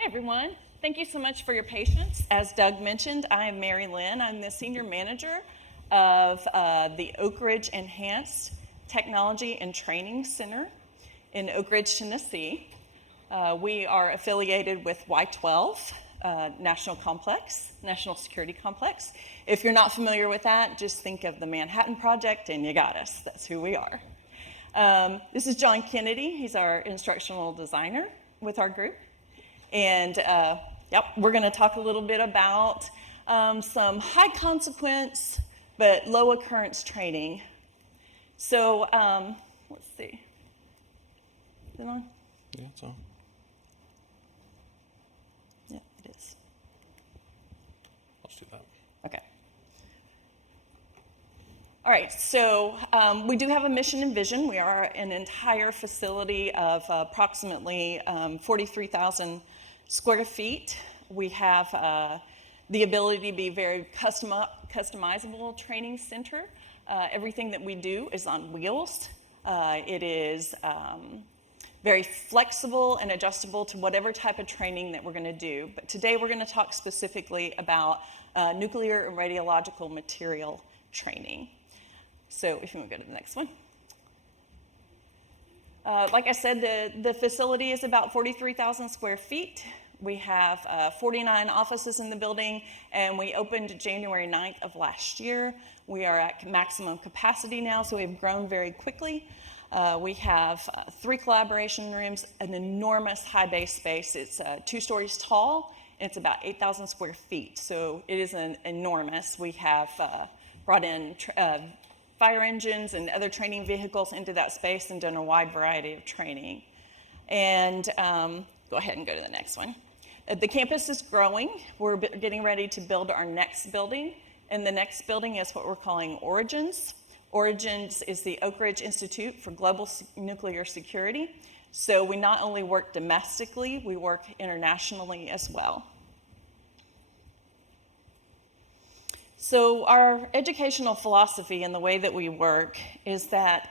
Hey everyone, thank you so much for your patience. As Doug mentioned, I am Mary Lynn. I'm the Senior Manager of the Oak Ridge Enhanced Technology and Training Center in Oak Ridge, Tennessee. We are affiliated with Y12 National Security Complex. If you're not familiar with that, just think of the Manhattan Project and you got us. That's who we are. This is John Kennedy. He's our instructional designer with our group. And we're going to talk a little bit about some high consequence but low occurrence training. So let's see. Is it on? Yeah, it's on. Yeah, it is. Let's do that. Okay. All right, so we do have a mission and vision. We are an entire facility of approximately 43,000 square feet. We have the ability to be very customizable training center. Everything that we do is on wheels. It is very flexible and adjustable to whatever type of training that we're going to do. But today we're going to talk specifically about nuclear and radiological material training. So if you want to go to the next one. Like I said, the facility is about 43,000 square feet. We have 49 offices in the building, and we opened January 9th of last year. We are at maximum capacity now, so we've grown very quickly. We have 3 collaboration rooms, an enormous high bay space. It's 2 stories tall, and it's about 8,000 square feet, so it is enormous. We have brought in fire engines and other training vehicles into that space and done a wide variety of training. And go ahead and go to the next one. The campus is growing. We're getting ready to build our next building, and the next building is what we're calling Origins. Origins is the Oak Ridge Institute for Global Nuclear Security. So we not only work domestically, we work internationally as well. So our educational philosophy and the way that we work is that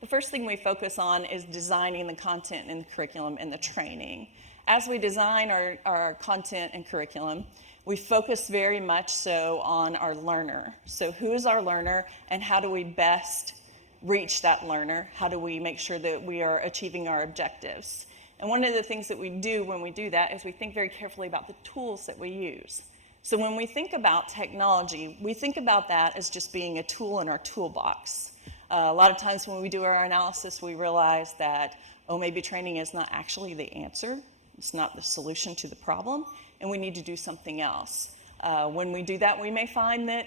the first thing we focus on is designing the content and the curriculum and the training. As we design our content and curriculum, we focus very much so on our learner. So who is our learner and how do we best reach that learner? How do we make sure that we are achieving our objectives? And one of the things that we do when we do that is we think very carefully about the tools that we use. So when we think about technology, we think about that as just being a tool in our toolbox. A lot of times when we do our analysis, we realize that, maybe training is not actually the answer. It's not the solution to the problem, and we need to do something else. When we do that, we may find that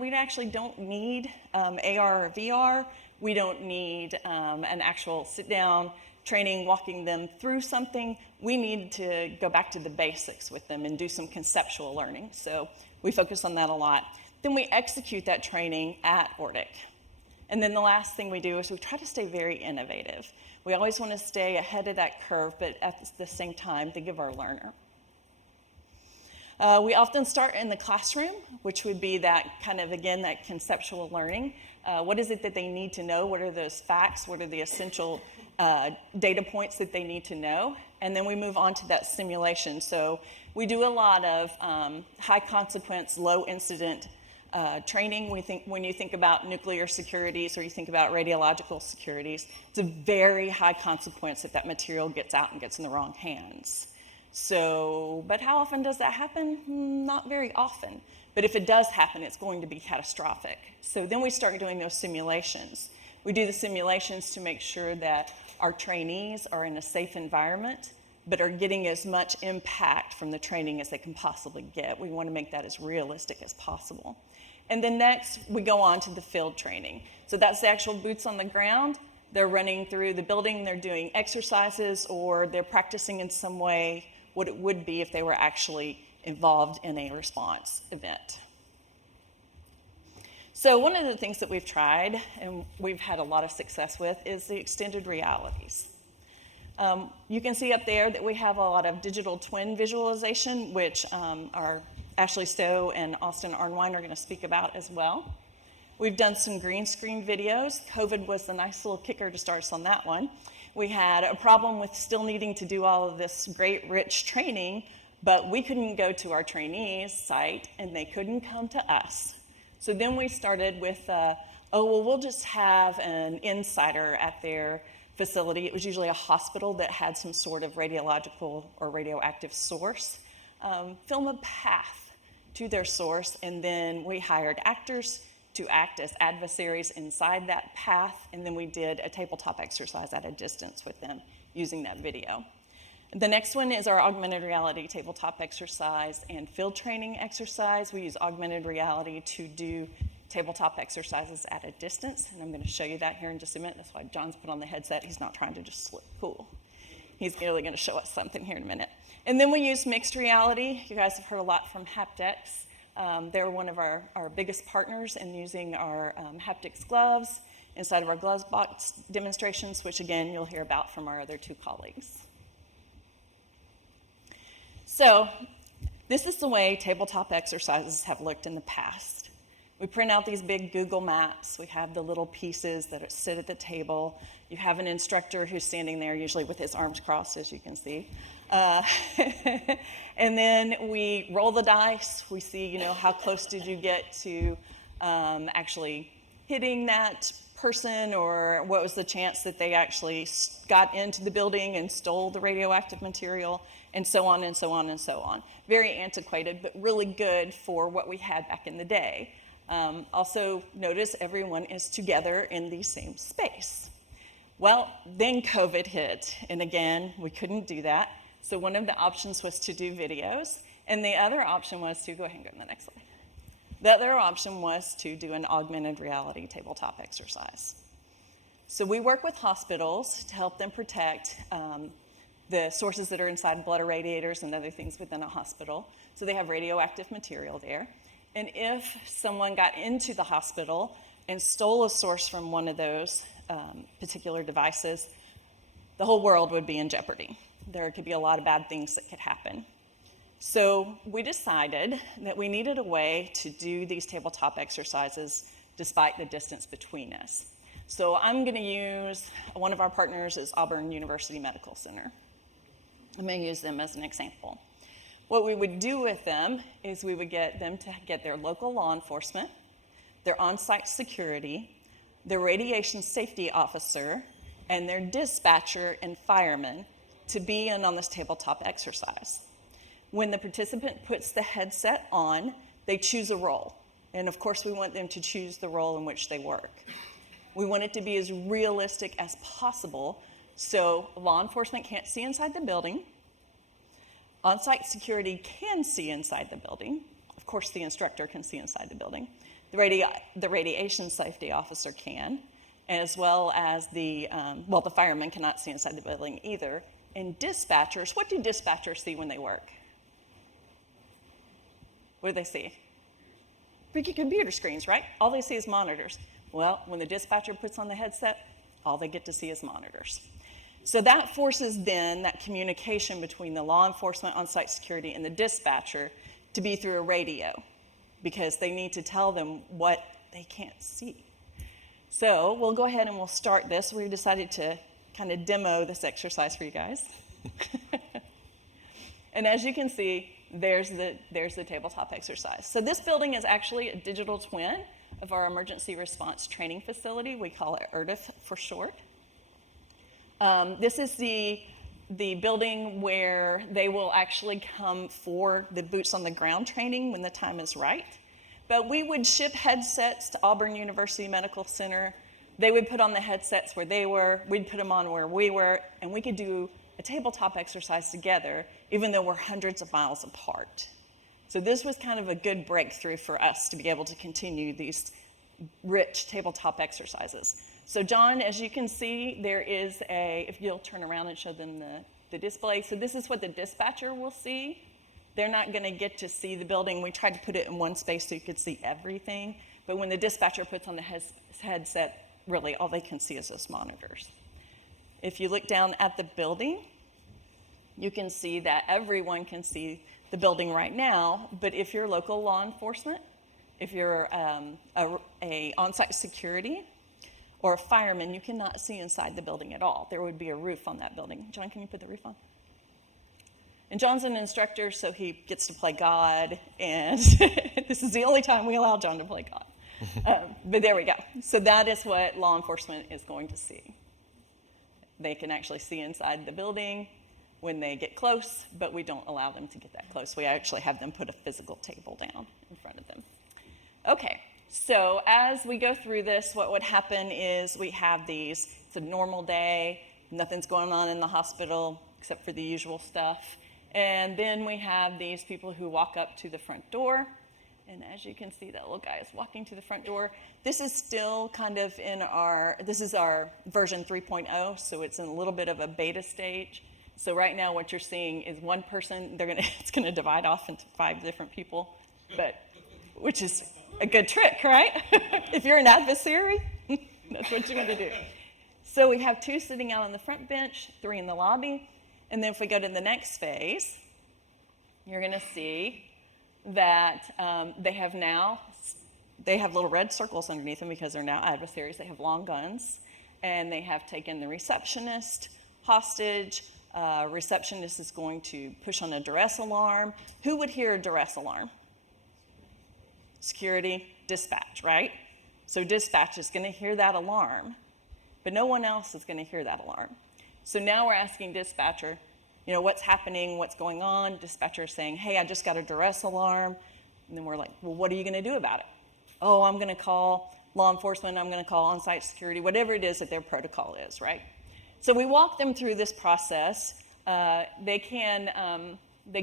we actually don't need AR or VR. We don't need an actual sit-down training, walking them through something. We need to go back to the basics with them and do some conceptual learning. So we focus on that a lot. Then we execute that training at ORTIC. And then the last thing we do is we try to stay very innovative. We always want to stay ahead of that curve, but at the same time, think of our learner. We often start in the classroom, which would be that kind of, again, that conceptual learning. What is it that they need to know? What are those facts? What are the essential data points that they need to know? And then we move on to that simulation. So we do a lot of high consequence, low incident training. When you think about nuclear securities or you think about radiological securities, it's a very high consequence if that material gets out and gets in the wrong hands. So, but how often does that happen? Not very often. But if it does happen, it's going to be catastrophic. So then we start doing those simulations. We do the simulations to make sure that our trainees are in a safe environment, but are getting as much impact from the training as they can possibly get. We want to make that as realistic as possible. And then next, we go on to the field training. So that's the actual boots on the ground. They're running through the building, they're doing exercises, or they're practicing in some way what it would be if they were actually involved in a response event. So one of the things that we've tried, and we've had a lot of success with, is the extended realities. You can see up there that we have a lot of digital twin visualization, which our Ashley Stowe and Austin Arnwine are going to speak about as well. We've done some green screen videos. COVID was the nice little kicker to start us on that one. we had a problem with still needing to do all of this great, rich training, but we couldn't go to our trainees' site, and they couldn't come to us. So then we started with, we'll just have an insider at their facility. It was usually a hospital that had some sort of radiological or radioactive source. Film a path to their source, and then we hired actors to act as adversaries inside that path, and then we did a tabletop exercise at a distance with them using that video. The next one is our augmented reality tabletop exercise and field training exercise. We use augmented reality to do tabletop exercises at a distance, and I'm going to show you that here in just a minute. That's why John's put on the headset. He's not trying to just look cool. He's really going to show us something here in a minute. And then we use mixed reality. You guys have heard a lot from haptics. They're one of our biggest partners in using our haptics gloves inside of our gloves box demonstrations, which again, you'll hear about from our other two colleagues. So this is the way tabletop exercises have looked in the past. We print out these big Google Maps. We have the little pieces that sit at the table. You have an instructor who's standing there, usually with his arms crossed, as you can see. And then we roll the dice. We see, how close did you get to actually hitting that person, or what was the chance that they actually got into the building and stole the radioactive material, and so on and so on and so on. Very antiquated, but really good for what we had back in the day. Also, notice everyone is together in the same space. Well, then COVID hit, and again, we couldn't do that. So one of the options was to do videos, and the other option was to, go ahead and go to the next slide. The other option was to do an augmented reality tabletop exercise. So we work with hospitals to help them protect the sources that are inside blood irradiators and other things within a hospital. So they have radioactive material there. And if someone got into the hospital and stole a source from one of those particular devices, the whole world would be in jeopardy. There could be a lot of bad things that could happen. So we decided that we needed a way to do these tabletop exercises despite the distance between us. So I'm going to use, one of our partners is Auburn University Medical Center. I'm going to use them as an example. What we would do with them is we would get them to get their local law enforcement, their on-site security, their radiation safety officer, and their dispatcher and firemen to be in on this tabletop exercise. When the participant puts the headset on, they choose a role. And of course, we want them to choose the role in which they work. We want it to be as realistic as possible, so law enforcement can't see inside the building. On-site security can see inside the building. Of course, the instructor can see inside the building. The radiation safety officer can, as well as the firemen cannot see inside the building either. And dispatchers, what do dispatchers see when they work? What do they see? Freaky computer screens, right? All they see is monitors. Well, when the dispatcher puts on the headset, all they get to see is monitors. So that forces then that communication between the law enforcement, on-site security, and the dispatcher to be through a radio, because they need to tell them what they can't see. So we'll go ahead and we'll start this. We've decided to kind of demo this exercise for you guys. And as you can see, there's the tabletop exercise. So this building is actually a digital twin of our emergency response training facility. We call it ORTIC for short. This is the building where they will actually come for the boots on the ground training when the time is right. But we would ship headsets to Auburn University Medical Center. They would put on the headsets where they were, we'd put them on where we were, and we could do a tabletop exercise together, even though we're hundreds of miles apart. So this was kind of a good breakthrough for us to be able to continue these rich tabletop exercises. So John, as you can see, there is if you'll turn around and show them the display. So this is what the dispatcher will see. They're not going to get to see the building. We tried to put it in one space so you could see everything. But when the dispatcher puts on the headset, really all they can see is those monitors. If you look down at the building, you can see that everyone can see the building right now. But if you're local law enforcement, if you're a on-site security, or a fireman, you cannot see inside the building at all. There would be a roof on that building. John, can you put the roof on? And John's an instructor, so he gets to play God, and this is the only time we allow John to play God. But there we go. So that is what law enforcement is going to see. They can actually see inside the building when they get close, but we don't allow them to get that close. We actually have them put a physical table down in front of them. Okay, so as we go through this, what would happen is we have these, it's a normal day, nothing's going on in the hospital except for the usual stuff. And then we have these people who walk up to the front door. And as you can see, that little guy is walking to the front door. This is still kind of this is our version 3.0, so it's in a little bit of a beta stage. So right now what you're seeing is one person, it's gonna divide off into 5 different people, which is a good trick, right? If you're an adversary, that's what you want to do. So we have 2 sitting out on the front bench, 3 in the lobby. And then if we go to the next phase, you're gonna see that they have little red circles underneath them because they're now adversaries. They have long guns, and they have taken the receptionist hostage. Receptionist is going to push on a duress alarm. Who would hear a duress alarm? Security, dispatch, right? So dispatch is going to hear that alarm, but no one else is going to hear that alarm. So now we're asking dispatcher, what's happening, what's going on? Dispatcher is saying, hey, I just got a duress alarm. And then we're like, well, what are you going to do about it? Oh, I'm going to call law enforcement. I'm going to call on-site security, whatever it is that their protocol is, right? So we walk them through this process. They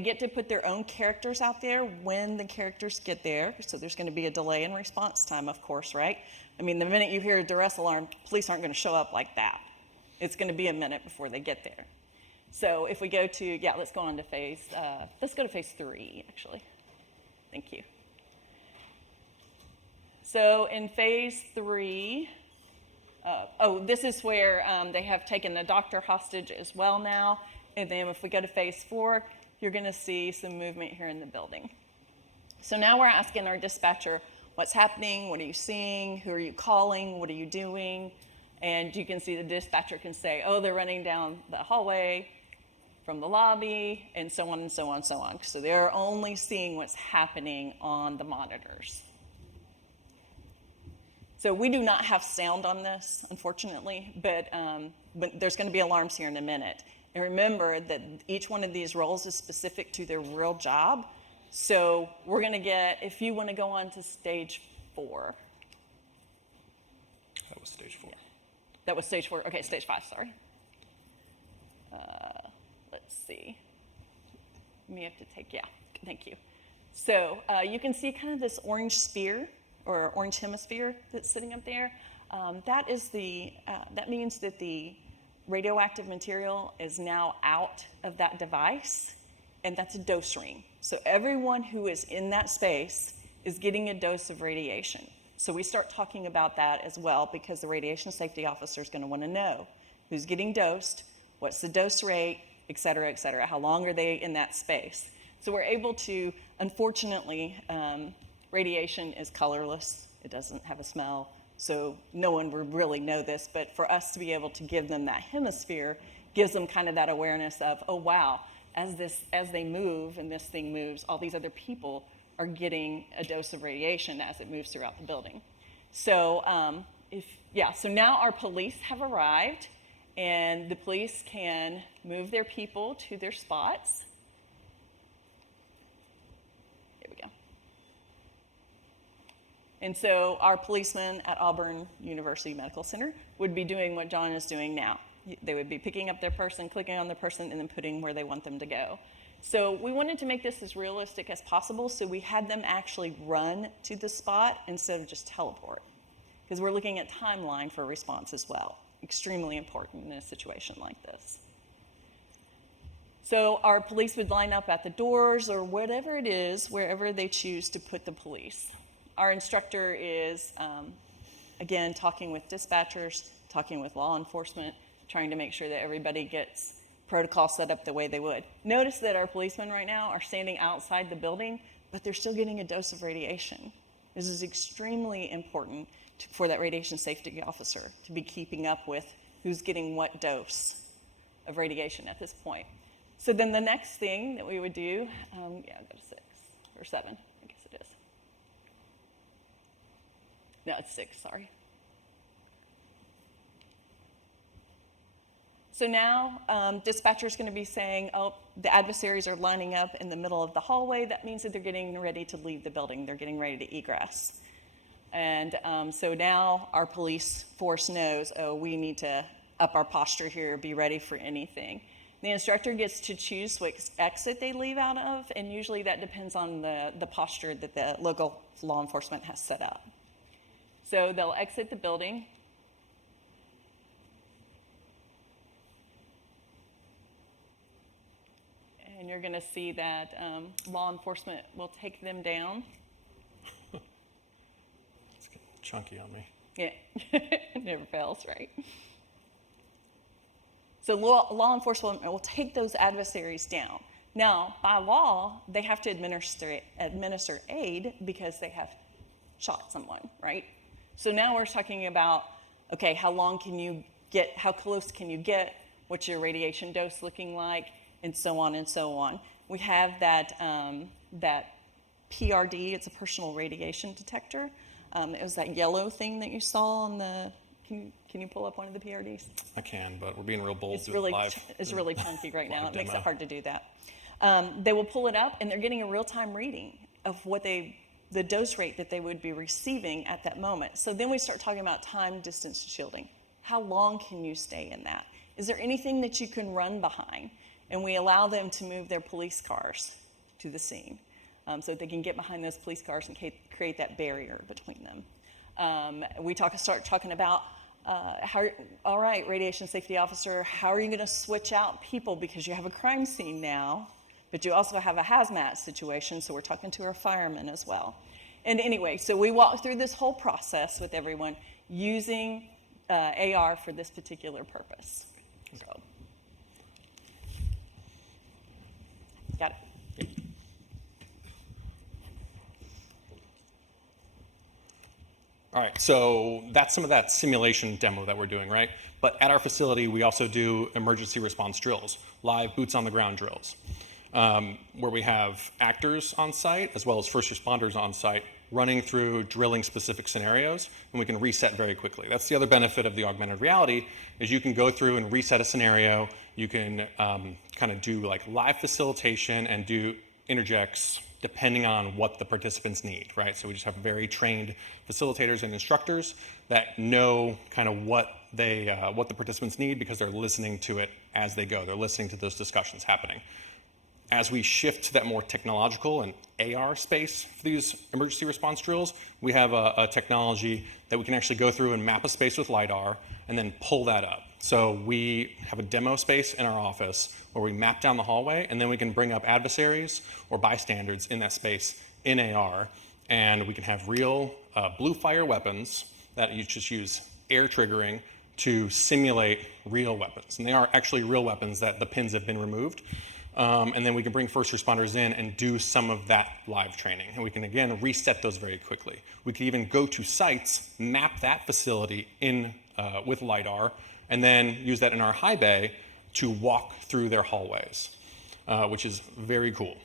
get to put their own characters out there when the characters get there. So there's going to be a delay in response time, of course, right? I mean, the minute you hear a duress alarm, police aren't going to show up like that. It's going to be a minute before they get there. So if we go to, let's go on to phase 3, actually. Thank you. So in phase 3, this is where they have taken the doctor hostage as well now. And then if we go to phase 4, you're going to see some movement here in the building. So now we're asking our dispatcher, what's happening? What are you seeing? Who are you calling? What are you doing? And you can see the dispatcher can say, oh, they're running down the hallway from the lobby, and so on and so on and so on. So they're only seeing what's happening on the monitors. So we do not have sound on this, unfortunately, but there's going to be alarms here in a minute. And remember that each one of these roles is specific to their real job. So we're going to get, if you want to go on to stage 4. That was stage 4. Yeah. That was stage 4. Okay, stage 5, sorry. Let's see. May have to take, thank you. So you can see kind of this orange sphere or orange hemisphere that's sitting up there. That means that the radioactive material is now out of that device, and that's a dose ring. So everyone who is in that space is getting a dose of radiation. So we start talking about that as well because the radiation safety officer is going to want to know who's getting dosed, what's the dose rate, et cetera, how long are they in that space. So we're able to, unfortunately, radiation is colorless. It doesn't have a smell. So no one would really know this, but for us to be able to give them that hemisphere gives them kind of that awareness of, oh wow, as they move and this thing moves, all these other people are getting a dose of radiation as it moves throughout the building. So so now our police have arrived, and the police can move their people to their spots. Here we go. And so our policemen at Auburn University Medical Center would be doing what John is doing now. They would be picking up their person, clicking on their person, and then putting where they want them to go. So we wanted to make this as realistic as possible, so we had them actually run to the spot instead of just teleport, because we're looking at timeline for response as well. Extremely important in a situation like this. So our police would line up at the doors or whatever it is, wherever they choose to put the police. Our instructor is, again, talking with dispatchers, talking with law enforcement, trying to make sure that everybody gets protocol set up the way they would. Notice that our policemen right now are standing outside the building, but they're still getting a dose of radiation. This is extremely important for that radiation safety officer to be keeping up with who's getting what dose of radiation at this point. So then the next thing that we would do, I'll go to 6 or 7, I guess it is. No, it's 6, sorry. So now dispatcher's going to be saying, oh, the adversaries are lining up in the middle of the hallway. That means that they're getting ready to leave the building. They're getting ready to egress. And so now our police force knows, oh, we need to up our posture here, be ready for anything. The instructor gets to choose which exit they leave out of, and usually that depends on the posture that the local law enforcement has set up. So they'll exit the building. And you're going to see that law enforcement will take them down. It's getting chunky on me. Yeah, it never fails, right? So law enforcement will take those adversaries down. Now, by law, they have to administer aid because they have shot someone, right? So now we're talking about, okay, how long can you get, how close can you get, what's your radiation dose looking like, and so on and so on. We have that PRD, it's a personal radiation detector. It was that yellow thing that you saw on the, can you pull up one of the PRDs? I can, but we're being real bold. It's really chunky right now. It makes it hard to do that. They will pull it up, and they're getting a real-time reading of what the dose rate that they would be receiving at that moment. So then we start talking about time distance shielding. How long can you stay in that? Is there anything that you can run behind? And we allow them to move their police cars to the scene so that they can get behind those police cars and create that barrier between them. We start talking about, all right, radiation safety officer, how are you going to switch out people because you have a crime scene now, but you also have a hazmat situation, so we're talking to our firemen as well. And anyway, so we walk through this whole process with everyone using AR for this particular purpose. Okay. So. Got it. All right, so that's some of that simulation demo that we're doing, right? But at our facility, we also do emergency response drills, live boots on the ground drills, where we have actors on site as well as first responders on site running through drilling specific scenarios, and we can reset very quickly. That's the other benefit of the augmented reality, is you can go through and reset a scenario. You can kind of do like live facilitation and do interjects depending on what the participants need, right? So we just have very trained facilitators and instructors that know kind of what the participants need because they're listening to it as they go. They're listening to those discussions happening. As we shift to that more technological and AR space for these emergency response drills, we have a technology that we can actually go through and map a space with LiDAR and then pull that up. So we have a demo space in our office where we map down the hallway, and then we can bring up adversaries or bystanders in that space in AR, and we can have real blue fire weapons that you just use air triggering to simulate real weapons. And they are actually real weapons that the pins have been removed. And then we can bring first responders in and do some of that live training. And we can, again, reset those very quickly. We can even go to sites, map that facility in with LiDAR, and then use that in our high bay to walk through their hallways, which is very cool.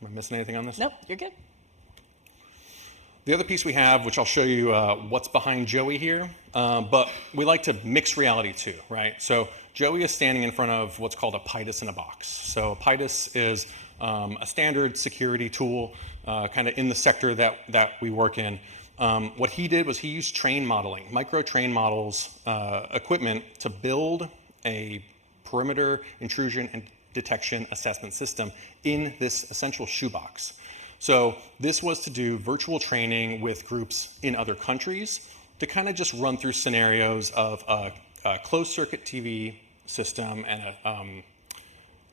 Am I missing anything on this? Nope, you're good. The other piece we have, which I'll show you what's behind Joey here, but we like to mix reality too, right? So Joey is standing in front of what's called a PIDUS in a box. So a PIDUS is a standard security tool kind of in the sector that we work in. What he did was he used train modeling, micro train models, equipment to build a perimeter intrusion and detection assessment system in this essential shoebox. So this was to do virtual training with groups in other countries to kind of just run through scenarios of a closed circuit TV system and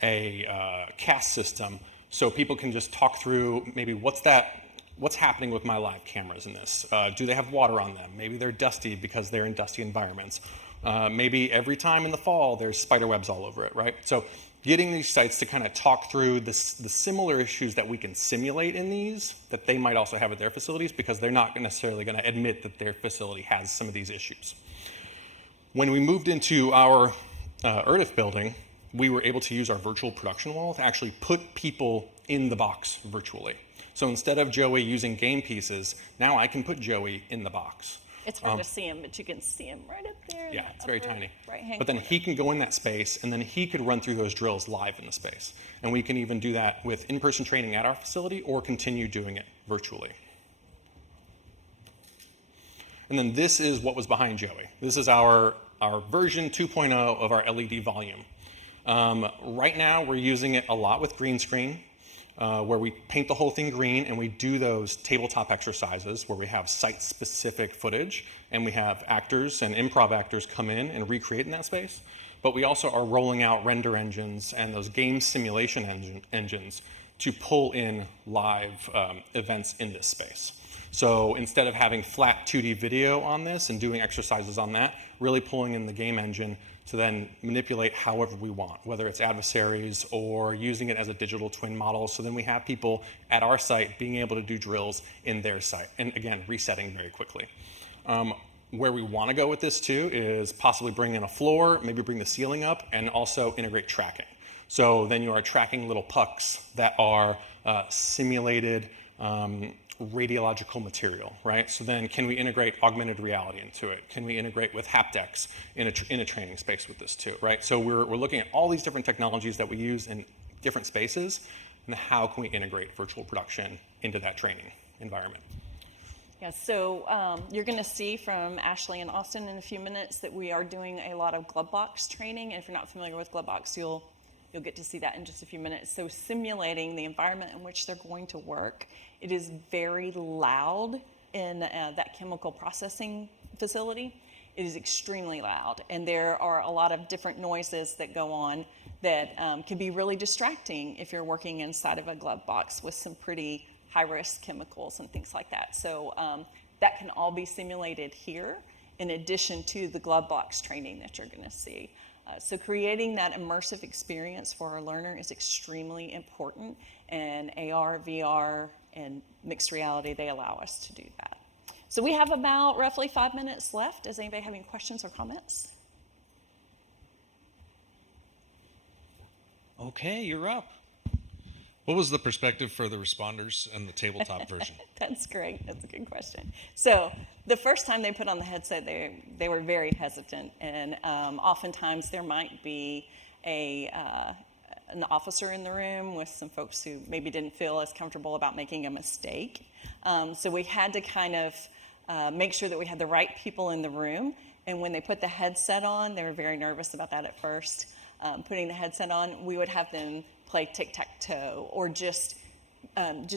a cast system, so people can just talk through maybe what's happening with my live cameras in this. Do they have water on them? Maybe they're dusty because they're in dusty environments. Maybe every time in the fall there's spider webs all over it, right? So getting these sites to kind of talk through the similar issues that we can simulate in these that they might also have at their facilities, because they're not necessarily going to admit that their facility has some of these issues. When we moved into our ORTIC building, we were able to use our virtual production wall to actually put people in the box virtually. So instead of Joey using game pieces, now I can put Joey in the box. It's hard to see him, but you can see him right up there. Yeah, it's very tiny. Right-hand but then corner. he can go in that space, and then he could run through those drills live in the space. And we can even do that with in-person training at our facility or continue doing it virtually. And then this is what was behind Joey. This is our version 2.0 of our LED volume. Right now, we're using it a lot with green screen, where we paint the whole thing green and we do those tabletop exercises where we have site-specific footage and we have actors and improv actors come in and recreate in that space. But we also are rolling out render engines and those game simulation engines to pull in live events in this space. So instead of having flat 2D video on this and doing exercises on that, really pulling in the game engine to then manipulate however we want, whether it's adversaries or using it as a digital twin model. So then we have people at our site being able to do drills in their site. And again, resetting very quickly. Where we want to go with this too is possibly bring in a floor, maybe bring the ceiling up, and also integrate tracking. So then you are tracking little pucks that are simulated radiological material, right? So then can we integrate augmented reality into it? Can we integrate with haptics in a training space with this too, right? So we're looking at all these different technologies that we use in different spaces, and how can we integrate virtual production into that training environment? Yeah, so you're going to see from Ashley and Austin in a few minutes that we are doing a lot of glove box training. And if you're not familiar with glove box, you'll get to see that in just a few minutes. So simulating the environment in which they're going to work. It is very loud in that chemical processing facility. It is extremely loud, and there are a lot of different noises that go on that can be really distracting if you're working inside of a glove box with some pretty high-risk chemicals and things like that. So that can all be simulated here in addition to the glove box training that you're going to see. So creating that immersive experience for our learner is extremely important, and AR, VR, and mixed reality, they allow us to do that. So we have about roughly 5 minutes left. Does anybody have any questions or comments? Okay, you're up. What was the perspective for the responders and the tabletop version? That's great. That's a good question. So the first time they put on the headset, they were very hesitant, and oftentimes there might be an officer in the room with some folks who maybe didn't feel as comfortable about making a mistake. So we had to kind of make sure that we had the right people in the room, and when they put the headset on, they were very nervous about that at first. Putting the headset on, we would have them play tic-tac-toe or just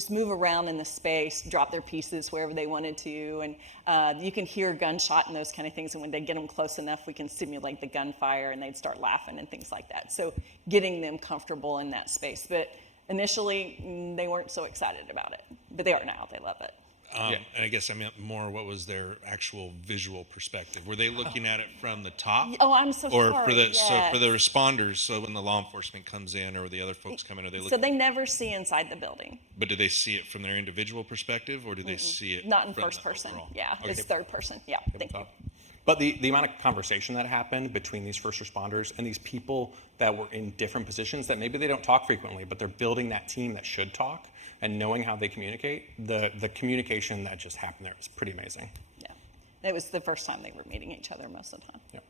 move around in the space, drop their pieces wherever they wanted to, and you can hear gunshot and those kind of things, and when they get them close enough, we can simulate the gunfire, and they'd start laughing and things like that. So getting them comfortable in that space. But initially, they weren't so excited about it, but they are now. They love it. And I guess I meant more, what was their actual visual perspective? Were they looking at it from the top? Oh, I'm so Or sorry. for the Yes. so for the responders, so when the law enforcement comes in or the other folks come in, are they looking? So they never see inside the building. But do they see it from their individual perspective, or do they see it Not in from first the person. overall? Yeah, Okay. it's third person. Yeah, thank you. But the amount of conversation that happened between these first responders and these people that were in different positions that maybe they don't talk frequently, but they're building that team that should talk and knowing how they communicate, the communication that just happened there was pretty amazing. Yeah, it was the first time they were meeting each other most of the time. Yeah.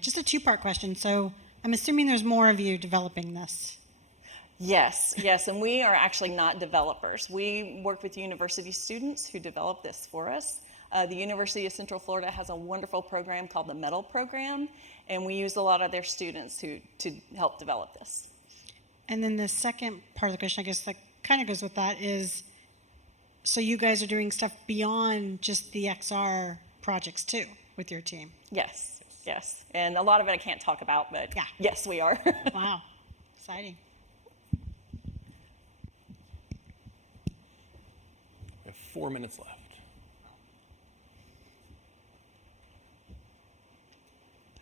Just a two-part question. So I'm assuming there's more of you developing this. Yes, and we are actually not developers. We work with university students who develop this for us. The University of Central Florida has a wonderful program called the METAL program, and we use a lot of their students to help develop this. And then the second part of the question, I guess that kind of goes with that, is so you guys are doing stuff beyond just the XR projects too with your team? Yes. And a lot of it I can't talk about, but Yeah. Yes, we are. Wow, exciting. We have 4 minutes left.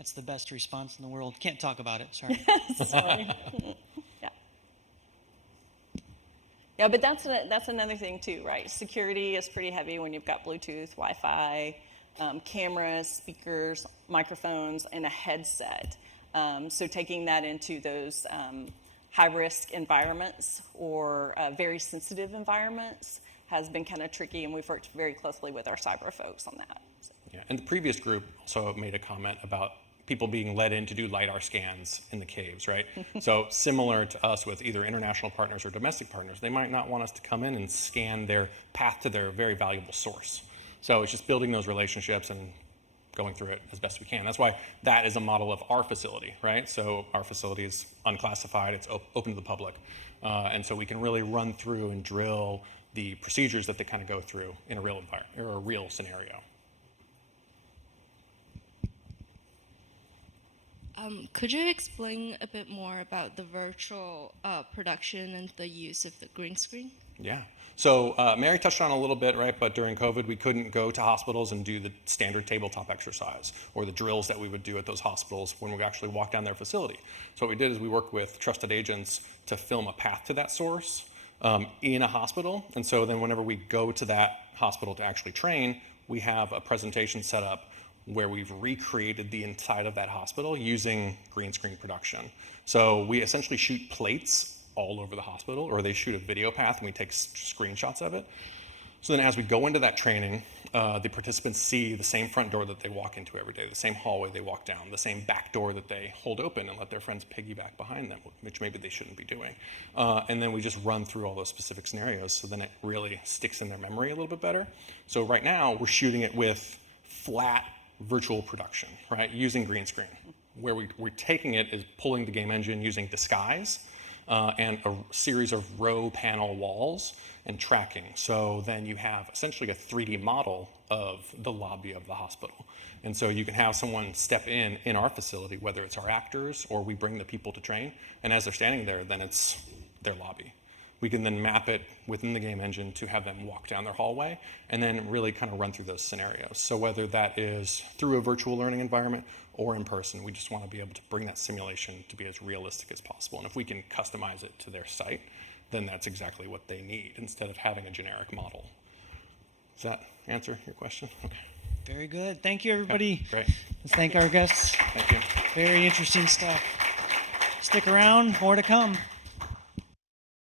That's the best response in the world. Can't talk about it. Sorry. Sorry. Yeah. Yeah, but that's another thing too, right? Security is pretty heavy when you've got Bluetooth, Wi-Fi, cameras, speakers, microphones, and a headset. So taking that into those high-risk environments or very sensitive environments has been kind of tricky, and we've worked very closely with our cyber folks on that. So. Yeah, and the previous group also made a comment about people being let in to do LiDAR scans in the caves, right? So similar to us with either international partners or domestic partners, they might not want us to come in and scan their path to their very valuable source. So it's just building those relationships and going through it as best we can. That's why that is a model of our facility, right? So our facility is unclassified, it's open to the public. And so we can really run through and drill the procedures that they kind of go through in a real environment or a real scenario. Could you explain a bit more about the virtual production and the use of the green screen? Yeah. So Mary touched on it a little bit, right? But during COVID, we couldn't go to hospitals and do the standard tabletop exercise or the drills that we would do at those hospitals when we actually walked down their facility. So what we did is we worked with trusted agents to film a path to that source in a hospital. And so then whenever we go to that hospital to actually train, we have a presentation set up where we've recreated the inside of that hospital using green screen production. So we essentially shoot plates all over the hospital, or they shoot a video path and we take screenshots of it. So then as we go into that training, the participants see the same front door that they walk into every day, the same hallway they walk down, the same back door that they hold open and let their friends piggyback behind them, which maybe they shouldn't be doing. And then we just run through all those specific scenarios, so then it really sticks in their memory a little bit better. So right now we're shooting it with flat virtual production, right, using green screen. Where we're taking it is pulling the game engine using disguise and a series of row panel walls and tracking. So then you have essentially a 3D model of the lobby of the hospital. And so you can have someone step in our facility, whether it's our actors or we bring the people to train, and as they're standing there, then it's their lobby. We can then map it within the game engine to have them walk down their hallway and then really kind of run through those scenarios. So whether that is through a virtual learning environment or in person, we just want to be able to bring that simulation to be as realistic as possible. And if we can customize it to their site, then that's exactly what they need instead of having a generic model. Does that answer your question? Okay. Very good. Thank you, everybody. Great. Let's thank our guests. Thank you. Very interesting stuff. Stick around. More to come.